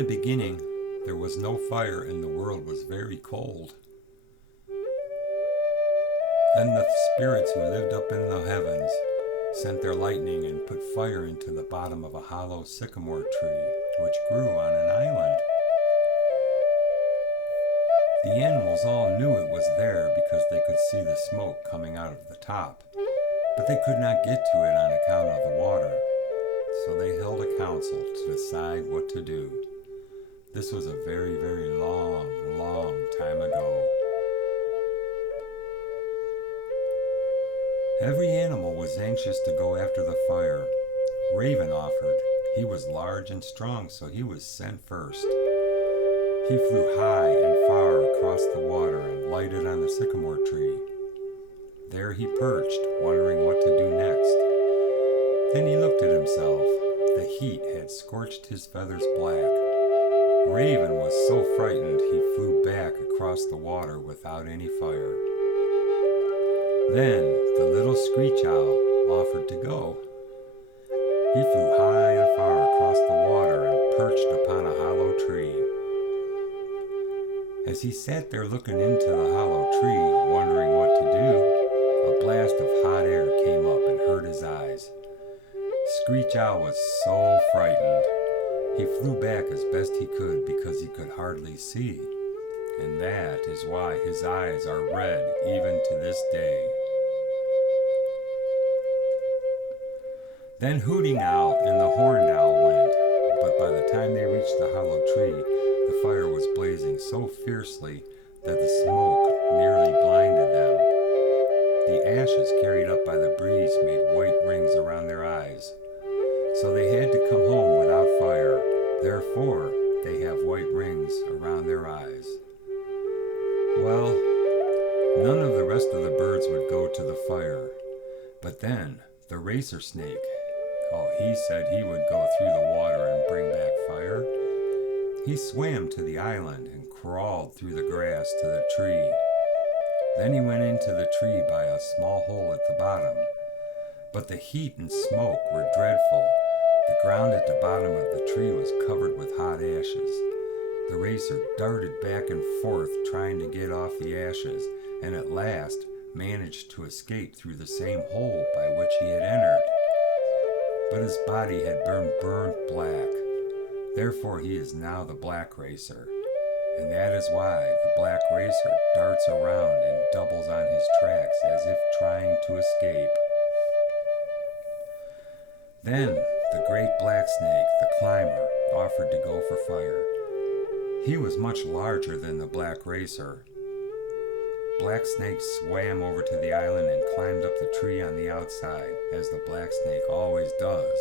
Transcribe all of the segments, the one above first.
the beginning, there was no fire and the world was very cold. Then the spirits who lived up in the heavens sent their lightning and put fire into the bottom of a hollow sycamore tree, which grew on an island. The animals all knew it was there because they could see the smoke coming out of the top, but they could not get to it on account of the water. So they held a council to decide what to do. This was a very, very long, long time ago. Every animal was anxious to go after the fire. Raven offered. He was large and strong, so he was sent first. He flew high and far across the water and lighted on the sycamore tree. There he perched, wondering what to do next. Then he looked at himself. The heat had scorched his feathers black. Raven was so frightened he flew back across the water without any fire. Then the little screech owl offered to go. He flew high and far across the water and perched upon a hollow tree. As he sat there looking into the hollow tree, wondering what to do, a blast of hot air came up and hurt his eyes. Screech Owl was so frightened. He flew back as best he could because he could hardly see, and that is why his eyes are red even to this day. Then Hooting Owl and the Horned Owl went, but by the time they reached the hollow tree, the fire was blazing so fiercely that the smoke nearly blinded them. The ashes carried up by the breeze made white rings around their eyes. So they had to come home without fire. Therefore, they have white rings around their eyes. Well, none of the rest of the birds would go to the fire. But then, the racer snake, he said he would go through the water and bring back fire. He swam to the island and crawled through the grass to the tree. Then he went into the tree by a small hole at the bottom. But the heat and smoke were dreadful. The ground at the bottom of the tree was covered with hot ashes. The racer darted back and forth trying to get off the ashes, and at last managed to escape through the same hole by which he had entered. But his body had burned burnt black. Therefore he is now the black racer. And that is why the black racer darts around and doubles on his tracks as if trying to escape. Then the great black snake, the climber, offered to go for fire. He was much larger than the black racer. Black Snake swam over to the island and climbed up the tree on the outside, as the black snake always does.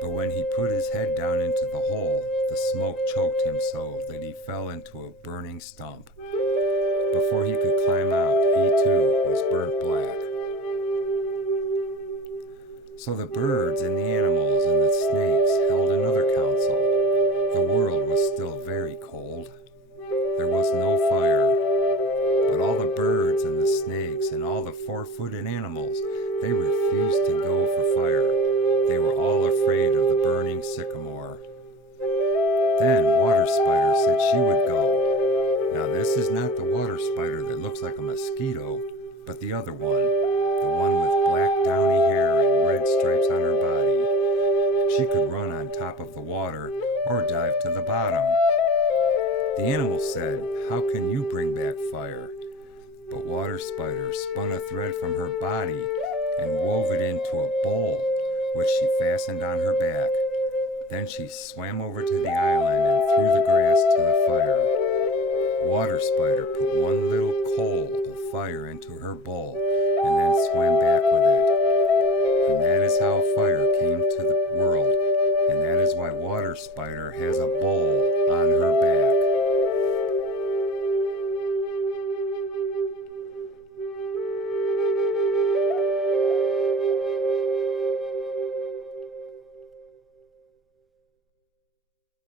But when he put his head down into the hole, the smoke choked him so that he fell into a burning stump. Before he could climb out, he too was burnt black. So the birds and the animals and the snakes held another council. The world was still very cold. There was no fire. But all the birds and the snakes and all the four-footed animals, they refused to go for fire. They were all afraid of the burning sycamore. Then Water Spider said she would go. Now this is not the water spider that looks like a mosquito, but the other one, the one with black downy hair and red stripes on her body. She could run on top of the water or dive to the bottom. The animals said, "How can you bring back fire?" But Water Spider spun a thread from her body and wove it into a bowl, which she fastened on her back. Then she swam over to the island and threw the grass to the fire. Water Spider put one little coal of fire into her bowl and then swam back with it. And that is how fire came to the world, and that is why Water Spider has a bowl on her back.